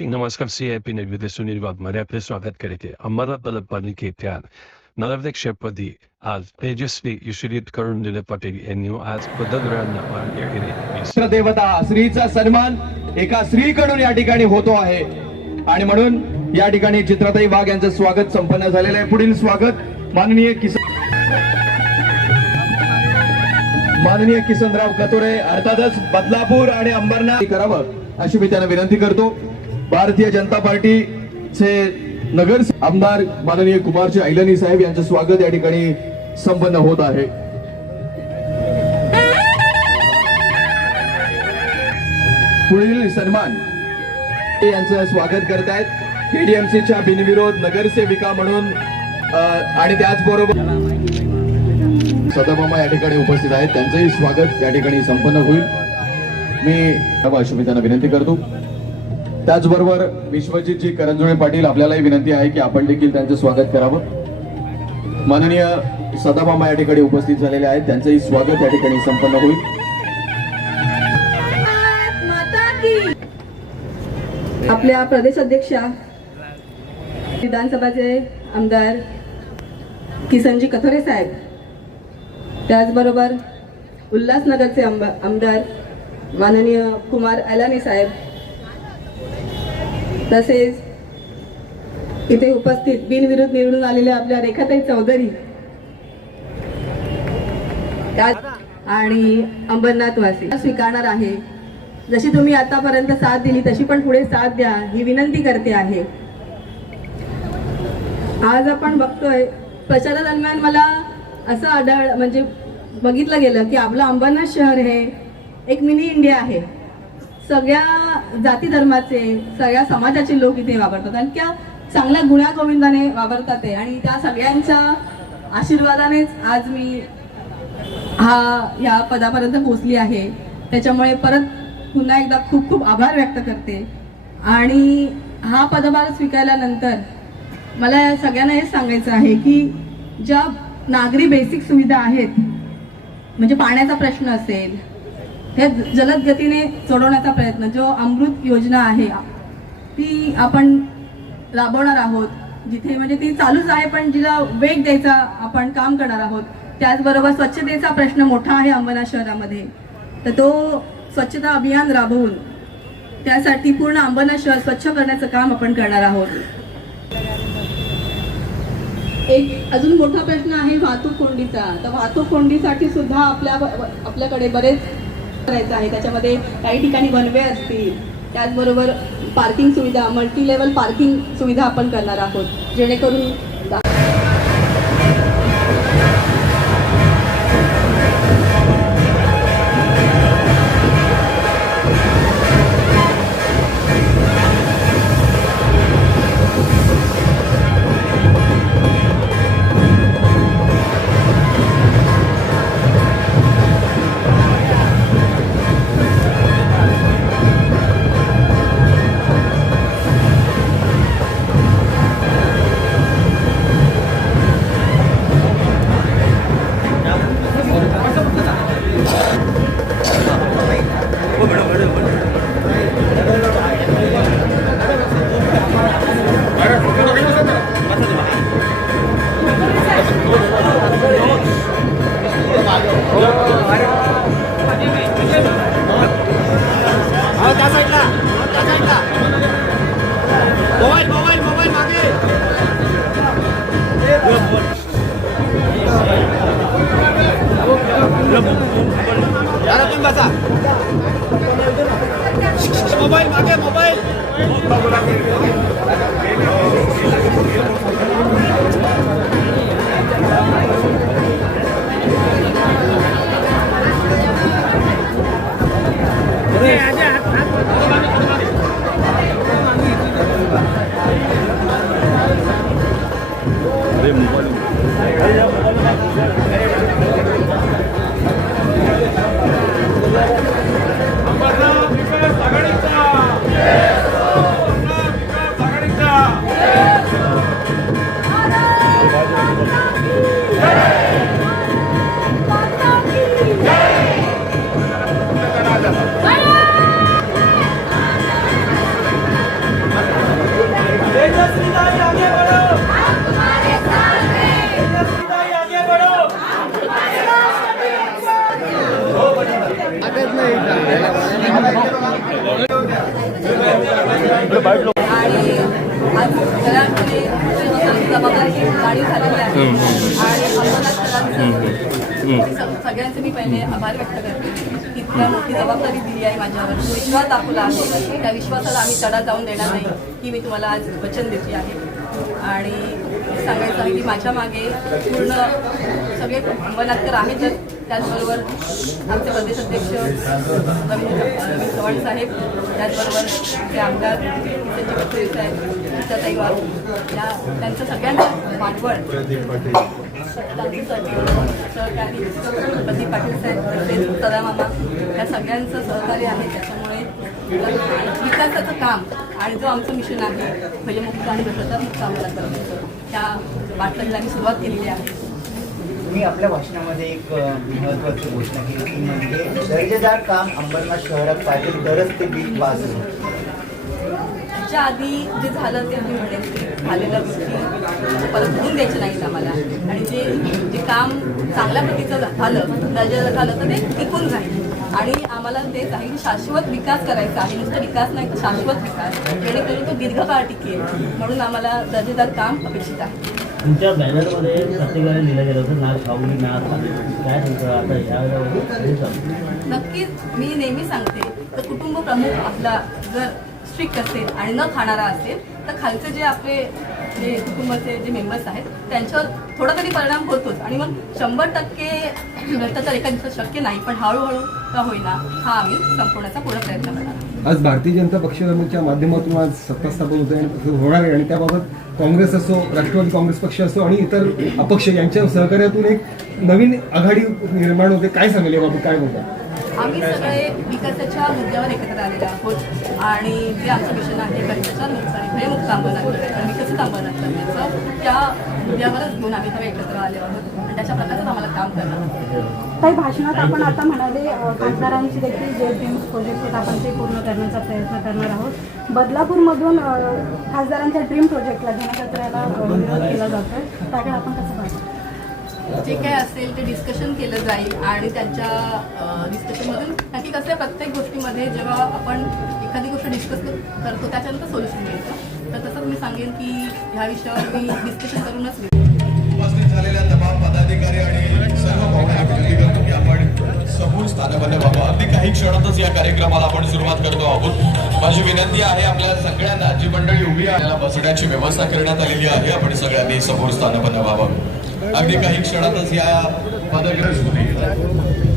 नमस्कार CIP निर्विदेश सुनील वाघमारे आपले स्वागत करीत आहे. अमरनाथ पालिकेच्या नगराध्यक्षपदी आज तेजस्वी यशोरीत करून दिले पाटील यांनी आज पदग्रहण मान्य केले. देवता स्त्रीचा सन्मान एका स्त्रीकडून या ठिकाणी होतो आहे आणि म्हणून या ठिकाणी चित्रताई वाघ यांचं स्वागत संपन्न झालेलं आहे. पुढील स्वागत माननीय किसनराव कतोरे अर्थातच बदलापूर आणि अंबरनाथ करावं अशी मी त्यांना विनंती करतो. भारतीय जनता पार्टीचे नगर आमदार माननीय कुमारजी ऐलनी साहेब यांचं स्वागत या ठिकाणी संपन्न होत आहे. पुढील सन्मान यांचं स्वागत करतायत KDMCच्या बिनविरोध नगरसेविका म्हणून आणि त्याचबरोबर सदाभामा या ठिकाणी उपस्थित आहेत. त्यांचंही स्वागत या ठिकाणी संपन्न होईल. मी अशी त्यांना विनंती करतो. त्याचबरोबर विश्वजितजी करंजुळे पाटील आपल्यालाही विनंती आहे की आपण देखील त्यांचं स्वागत करावं. माननीय सदाभामा या ठिकाणी उपस्थित झालेले आहेत. त्यांचंही स्वागत या ठिकाणी संपन्न होईल. आपल्या प्रदेशाध्यक्षा विधानसभाचे आमदार किसनजी कथोरे साहेब, त्याचबरोबर उल्हासनगरचे आमदार माननीय कुमार ऐलानी साहेब, तसेच इथे उपस्थित बिनविरोध निवडून आलेल्या आपल्या रेखाताई चौधरी आणि अंबरनाथवासी स्वीकारणार आहे. जशी तुम्ही आतापर्यंत साथ दिली तशी पण पुढे साथ द्या ही विनंती करते आहे. आज आपण बघतोय प्रचारादरम्यान मला असं म्हणजे बघितलं गेलं की आपलं अंबरनाथ शहर हे एक मिनी इंडिया आहे. सगळ्या जाती धर्माचे सगळ्या समाजाचे लोक इथे वावरतात आणि त्या चांगल्या गुण्यागोविंदाने वावरतात आहे आणि त्या सगळ्यांच्या आशीर्वादानेच आज मी या पदापर्यंत पोहोचली आहे. त्याच्यामुळे परत पुन्हा एकदा खूप खूप आभार व्यक्त करते. आणि हा पदभार स्वीकारल्यानंतर मला या सगळ्यांना हेच सांगायचं आहे की ज्या नागरी बेसिक सुविधा आहेत, म्हणजे पाण्याचा प्रश्न असेल, हे जलद गतीने सोडवण्याचा प्रयत्न जो अमृत योजना आहे ती आपण राबवणार आहोत. जिथे म्हणजे ती चालूच आहे पण जिला वेग द्यायचा आपण काम करणार आहोत. त्याचबरोबर स्वच्छतेचा प्रश्न मोठा आहे अंबरनाथ शहरामध्ये, तर तो स्वच्छता अभियान राबवून त्यासाठी पूर्ण अंबरनाथ शहर स्वच्छ करण्याचं काम आपण करणार आहोत. एक अजून मोठा प्रश्न आहे वाहतूक कोंडीचा. तर वाहतूक कोंडीसाठी सुद्धा आपल्याकडे बरेच करायचं आहे. त्याच्यामध्ये काही ठिकाणी वन वे असतील, त्याचबरोबर पार्किंग सुविधा, मल्टी लेवल पार्किंग सुविधा आपण करणार आहोत जेणेकरून मोबाईल मागे मोबाईल आणि आज सगळ्यांकडे जबाबदारीची जाणीव झालेली आहे आणि अंबरनाथ सरांचं सगळ्यांचे मी पहिले आभार व्यक्त करते. इतक्या मोठी जबाबदारी दिली आहे माझ्यावर, विश्वास दाखवला आहे. त्या विश्वासाला आम्ही तडा जाऊन देणार नाही ही मी तुम्हाला आज वचन देते आहे. आणि सांगायचं आहे की माझ्या मागे पूर्ण सगळे अंबरनाथकर आहेतच, त्याचबरोबर आमचे प्रदेश अध्यक्ष रवींद्र चव्हाण साहेब, त्याचबरोबर ते आमदार संजय साहेब, गीताताई वाघ, त्यांचं सगळ्यांचं पाठबळ, सहकारी प्रदीप पाटील साहेब, तसेच सदामामा, या सगळ्यांचं सहकार्य आहे. त्याच्यामुळे विकासाचं काम आणि जो आमचं मिशन आहे भयमुक्त आणि भ्रष्टाचारमुक्त आम्हाला करण्याचं, त्या वाटचालीला आम्ही सुरुवात केलेली आहे. मी आपल्या भाषणामध्ये एक महत्त्वाची घोषणा केली ती म्हणजे दर्जेदार काम अंबरनाथ शहरात पाहिजे तरच ते बिल पास होईल. त्याच्या आधी जे झालं ते आम्ही म्हणेन की झालेल्या गोष्टी परत होऊन द्यायच्या नाहीत आम्हाला, आणि जे काम चांगल्या प्रतीचं झालं, दर्जेदार झालं तर ते टिकून जाईल. आणि आम्हाला तेच आहे की शाश्वत विकास करायचा आहे, नुसतं विकास नाही तर शाश्वत विकास, जेणेकरून तो दीर्घकाळ टिकेल. म्हणून आम्हाला दर्जेदार काम अपेक्षित आहे. तुमच्या बॅनरमध्ये प्रत्येकाला लिहिलं गेलं होतं ना खाऊनी ना खाली, काय तुमचं आता यावेळेला? नक्कीच मी नेहमी सांगते तर कुटुंब प्रमुख आपला जर स्ट्रिक्ट असेल आणि न खाणारा असेल तर खालचे जे आपले जे कुटुंबाचे जे मेंबर्स आहेत त्यांच्यावर थोडा तरी परिणाम होतोच. आणि मग 100% भ्रष्टाचार एका दिवसात शक्य नाही, पण हळूहळू का होईना हा आम्ही संपवण्याचा पूर्ण प्रयत्न करणार. आज भारतीय जनता पक्षाच्या माध्यमातून आज सत्ता स्थापन होते आणि तसं होणार आहे, आणि त्याबाबत काँग्रेस असो, राष्ट्रवादी काँग्रेस पक्ष असो आणि इतर अपक्ष यांच्या सहकार्यातून एक नवीन आघाडी निर्माण होते. काय सांगेल याबाबत, काय बोलतात? आम्ही सगळे विकासाच्या मुद्द्यावर एकत्र आलेले आहोत आणि जे आमचं मिशन आहे भ्रष्टाचार मुक्त आणि भयमुक्त अंबरनाथ आणि विकसित अंबरनाथ करण्याचं, त्या मुद्द्यावरच घेऊन आम्ही सगळे एकत्र आले आहोत आणि त्याच्या प्रकारचं आम्हाला काम करणार आहोत. काही भाषणात आपण आता म्हणाले खासदारांची देखील जे ड्रीम्स प्रोजेक्ट आहेत आपण ते पूर्ण करण्याचा प्रयत्न करणार आहोत. बदलापूरमधून खासदारांच्या ड्रीम प्रोजेक्टला जनकत्र्याला विरोध केला जातोय, त्याकडे आपण कसं पाहतो? जे काय असेल ते डिस्कशन केलं जाईल आणि त्यांच्या डिस्कशनमधून नक्की कसं प्रत्येक गोष्टीमध्ये जेव्हा आपण एखादी गोष्ट डिस्कस करतो त्याच्यानंतर सोल्युशन मिळतं. तर तसंच मी सांगेन की ह्या विषयावर मी डिस्कशन करूनच उपस्थित झालेल्या तमाम पदाधिकारी आणि सर्व भावना विनंती करतो की आपण समोर स्थानबद्ध व्हावं. अगदी काही क्षणातच या कार्यक्रमाला आपण सुरुवात करतो आहोत. माझी विनंती आहे आपल्या सगळ्यांना, जी मंडळी उभी आहे त्याला बसण्याची व्यवस्था करण्यात आलेली आहे. आपण सगळ्यांनी समोर स्थानबद्ध व्हावं. अगदी काही क्षणातच या पदग्रज होईल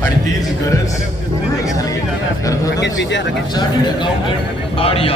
आणि तीच गरज अकाउंटंट आणि